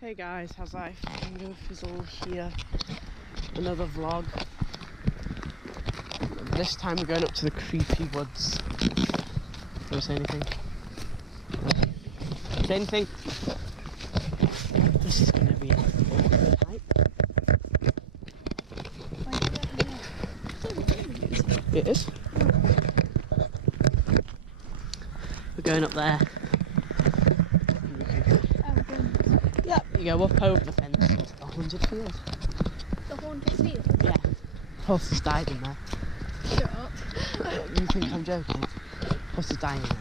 Hey guys, how's life? Tango Fizzle here. Another vlog. This time we're going up to the creepy woods. Don't say anything. Say anything. This is gonna be a hike. It is. We're going up there. Yep, you go up over the fence. It's the haunted field. The haunted field? Yeah. Horses died in there. Shut up. You think I'm joking? Horses died in there.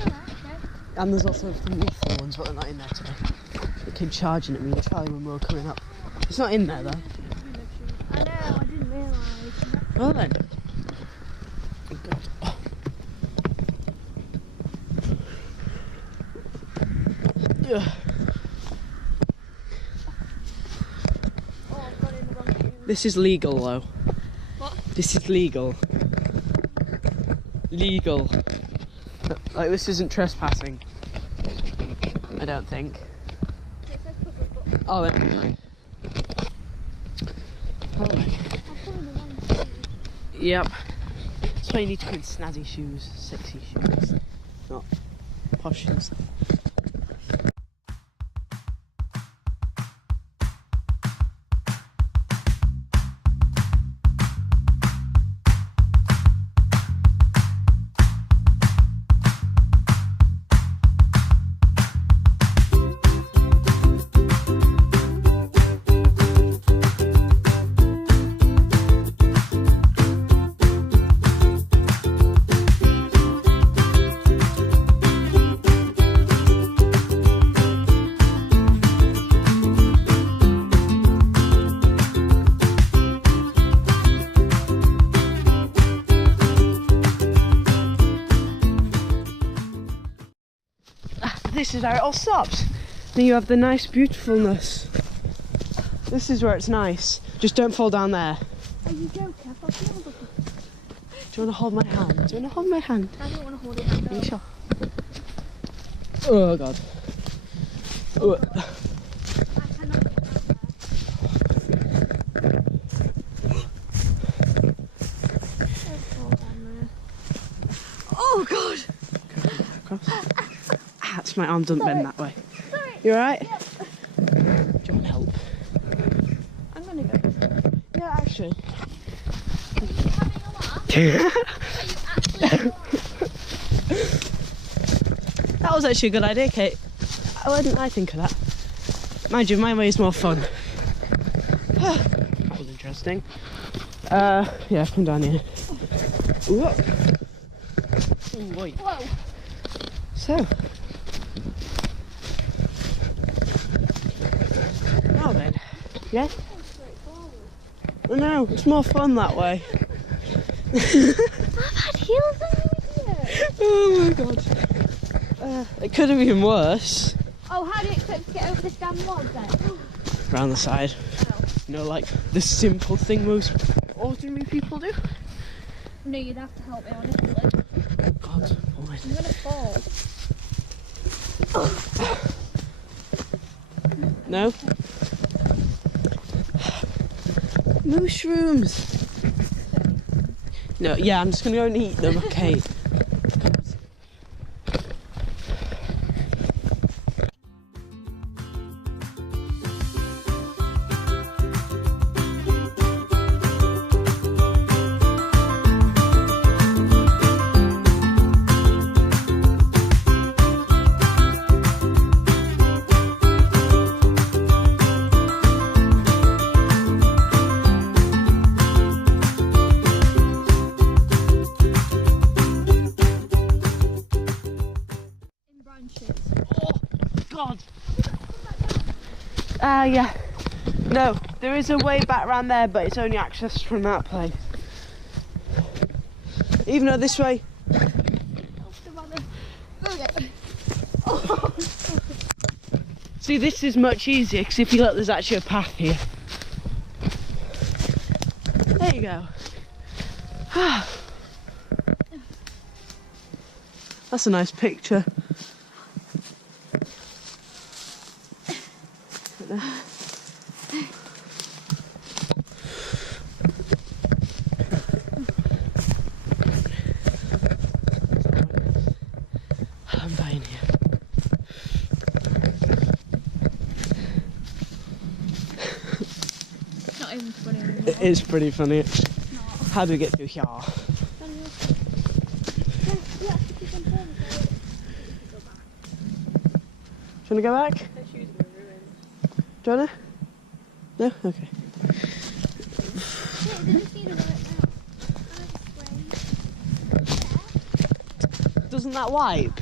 Alright, okay. And there's also some lethal ones, but they're not in there today. The kid charging at me and Charlie when we were coming up. It's not in there though. I know, I didn't realise. Well then. Yeah. Oh, I've got in the wrong shoes. This is legal though. What? This is legal. Legal. Like this isn't trespassing. I don't think. It says public, but Oh, then fine. Alright. I've got in the wrong shoes. Yep. That's why you need to go in snazzy shoes, sexy shoes, not posh shoes. This is where it all stops. Then you have the nice beautifulness. This is where it's nice. Just don't fall down there. Are you joking? I thought you were. Do you want to hold my hand? Do you want to hold my hand? I don't want to hold it now. Are you sure? Oh god. Oh. I cannot get down there. Don't fall down there. Oh god! Across. That's my arm doesn't bend that way. Sorry. You alright? Yep. Do you want help? I'm gonna go. Yeah, actually. Are you having a laugh? Are you actually That was actually a good idea, Kate. Why didn't I think of that? Mind you, my way is more fun. That was interesting. Yeah, come down here. Ooh. Ooh, boy. Whoa. So. Now then. Yeah? No, it's more fun that way. I've had heels on you, idiot. Oh my god. It could have been worse. Oh, how do you expect to get over this damn log then? Around the side. Oh. You know, like the simple thing most ordinary people do. No, you'd have to help me, honestly. God, boy. I'm gonna fall. No? Mushrooms! No, yeah, I'm just gonna go and eat them, okay? God. Yeah. No, there is a way back round there, but it's only accessed from that place. Even though this way. See, this is much easier because if you look, there's actually a path here. There you go. That's a nice picture. I'm buying here. It's not even funny anymore. It is pretty funny. How do we get through here? Do you want to go back? Do you want to? No? Okay. Doesn't that wipe?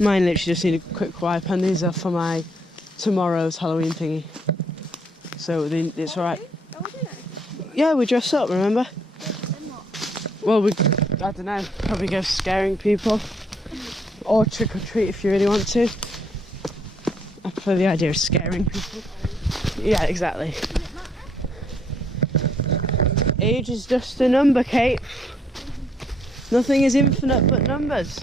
Mine literally just need a quick wipe, and these are for my tomorrow's Halloween thingy. So it's alright. Yeah, we dress up, remember? Well, I don't know, probably go scaring people. Or trick or treat if you really want to. I prefer the idea of scaring people. Yeah, exactly. Age is just a number, Kate. Nothing is infinite but numbers.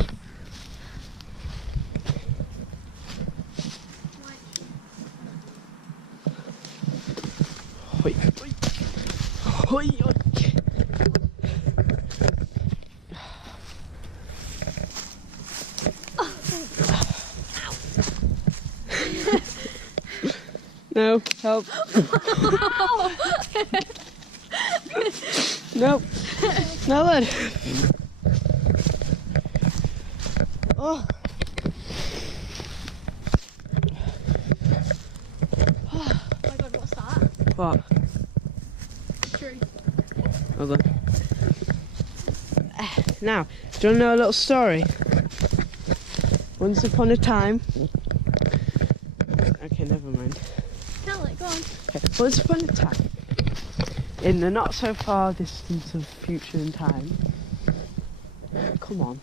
Hoi, hoi. Hoi, hoi. No, help. Nope. No, lad. Oh. Oh my god, what's that? What? Tree. Hold on. Now, do you want to know a little story? Once upon a time. Okay, never mind. Tell it, go on. Okay, once upon a time, in the not so far distance of future and time. Come on.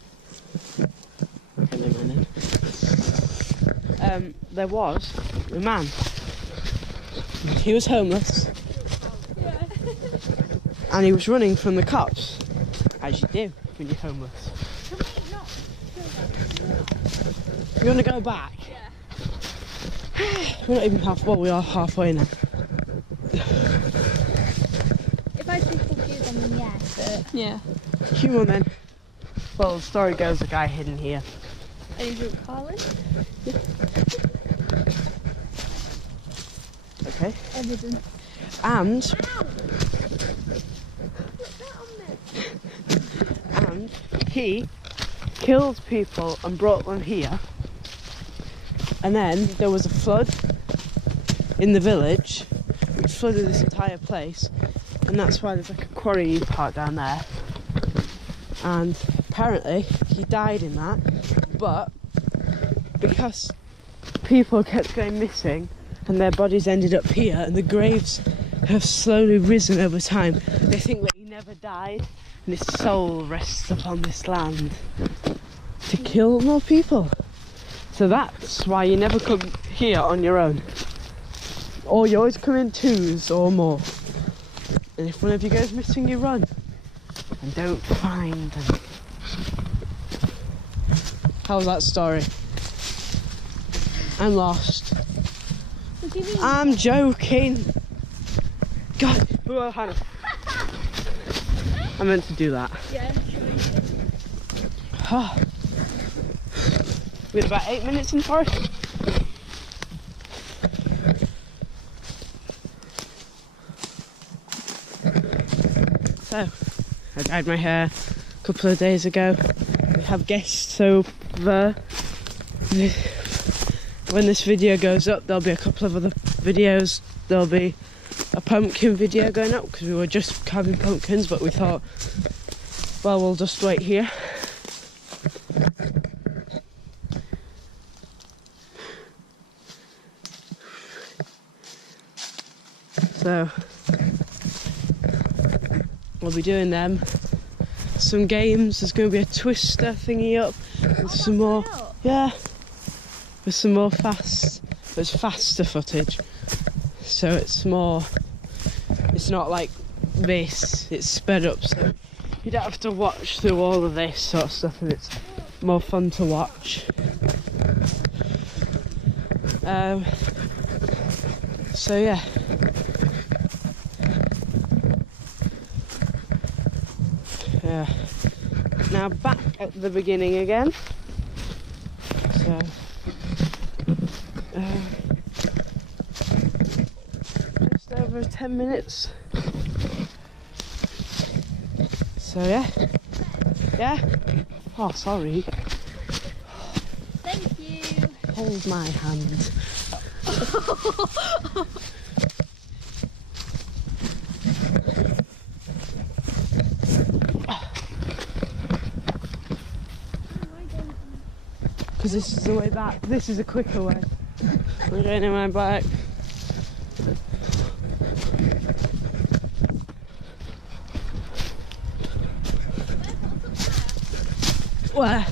Okay, never mind then. There was a man. He was homeless. Yeah. And he was running from the cops, as you do when you're homeless. Can we not go back? You want to go back? Yeah. We're not even well, we are halfway now. If I see confused, then yes. Yeah. Come on then. Well, the story goes the guy hidden here. Angel Carlin? Okay. Evidence. And he killed people and brought them here. And then there was a flood in the village which flooded this entire place, and that's why there's like a quarry part down there. And apparently he died in that, but because people kept going missing and their bodies ended up here and the graves have slowly risen over time, they think that he never died and his soul rests upon this land to kill more people. So that's why you never come here on your own, or you always come in twos or more. And if one of you goes missing, you run and don't find them. How's that story? I'm lost. What do you mean? I'm joking. God, oh, Hannah. I meant to do that. Yeah, sure. We had about 8 minutes in the forest. So, I dyed my hair a couple of days ago. We have guests over. When this video goes up, there'll be a couple of other videos. There'll be a pumpkin video going up because we were just having pumpkins, but we thought, well, we'll just wait here. So we'll be doing them. Some games. There's going to be a Twister thingy up with some more. Yeah, with some more it's faster footage. So it's more. It's not like this. It's sped up. So You don't have to watch through all of this sort of stuff, and it's more fun to watch. So yeah. Yeah. Now back at the beginning again. So just over 10 minutes. So yeah. Yeah. Oh, sorry. Thank you. Hold my hand. Because this is the way back. This is a quicker way. We're going in my back. Where?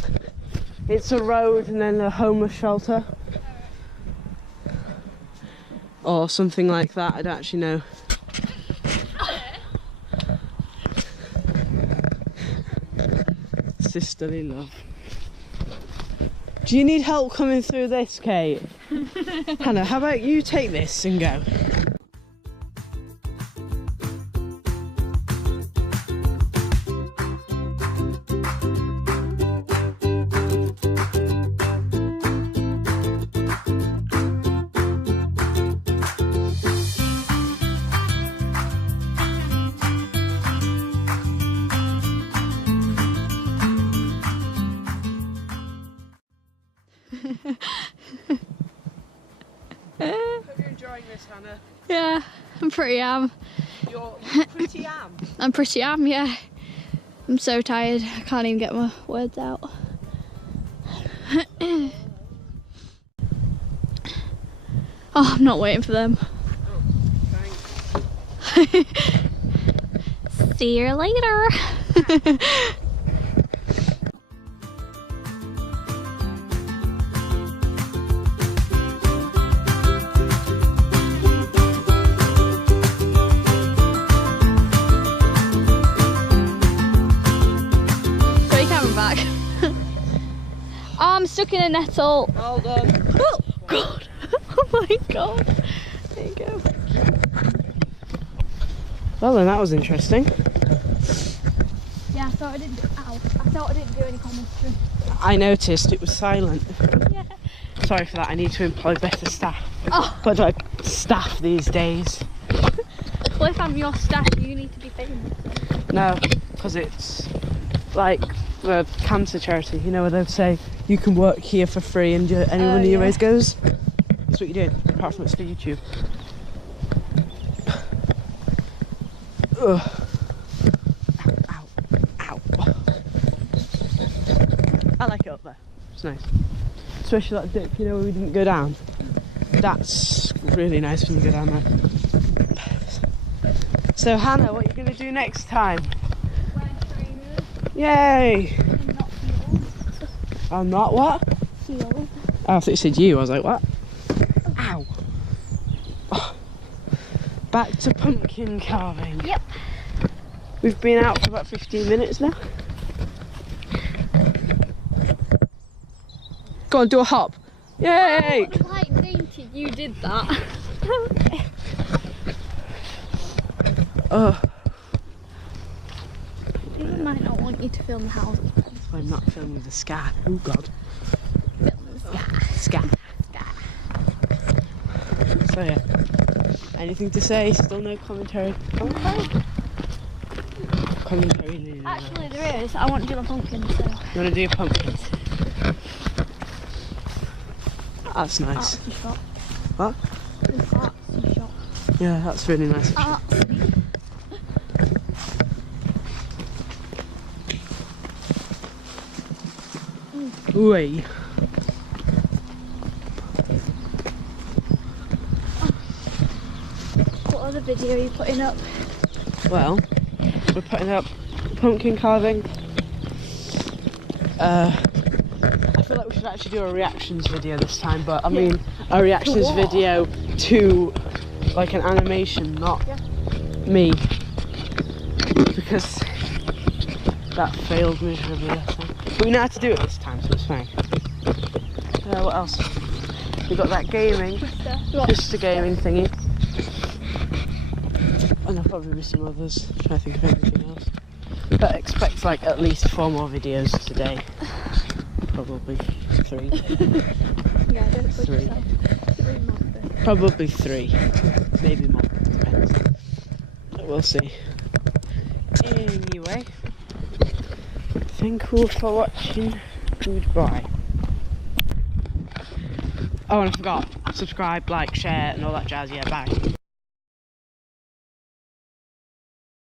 It's a road and then a homeless shelter. Or something like that, I don't actually know. Sisterly love. Do you need help coming through this, Kate? Hannah, how about you take this and go? Hope you're enjoying this, Hannah. Yeah, I'm pretty You're pretty am. I'm pretty yeah. I'm so tired. I can't even get my words out. Oh, I'm not waiting for them. Oh, thanks. See you later. Back. Oh, I'm stuck in a nettle. Well done. Oh god. Oh my god. There you go. Well then, that was interesting. Yeah, I thought I didn't do, ow. I thought I didn't do any commentary. I noticed it was silent. Yeah. Sorry for that, I need to employ better staff. Oh. But like staff these days. Well, if I'm your staff, you need to be famous. No, because it's like the cancer charity, you know, where they say you can work here for free and any money you raise goes. That's what you're doing, apart from it's for YouTube. Ugh. Ow, ow, ow. I like it up there, it's nice. Especially that dip, you know, where we didn't go down. That's really nice when you go down there. So Hannah, what are you going to do next time? Yay! I'm not what? Heels. Oh, I thought you said you. I was like, what? Ow! Oh. Back to pumpkin carving. Yep. We've been out for about 15 minutes now. Go on, do a hop. Yay! Oh, like dainty, you did that. Oh. People might not want you to film the house. I'm not filming the sky. Oh god. Film the sky. Sky. So yeah. Anything to say? Still no commentary. Commentary. Actually, there is. I want to do a pumpkin, so. You want to do pumpkins? That's nice. Artsy shop. What? Artsy shop. Yeah, that's really nice. Artsy. Ooh. What other video are you putting up? Well, we're putting up pumpkin carving. I feel like we should actually do a reactions video this time, but I mean a reactions video to like an animation, not me, because That failed miserably last time. But we know how to do it this time, so it's fine. What else? We got that gaming, just a gaming thingy. And there'll probably be some others. I'm trying to think of anything else. But expect like at least 4 more videos today. Probably 3. Yeah, don't push 3. yourself. 3 more. Probably 3. Maybe more. Depends. But we'll see. Anyway. Thank you for watching. Goodbye. Oh, and I forgot. Subscribe, like, share, and all that jazz. Yeah, bye.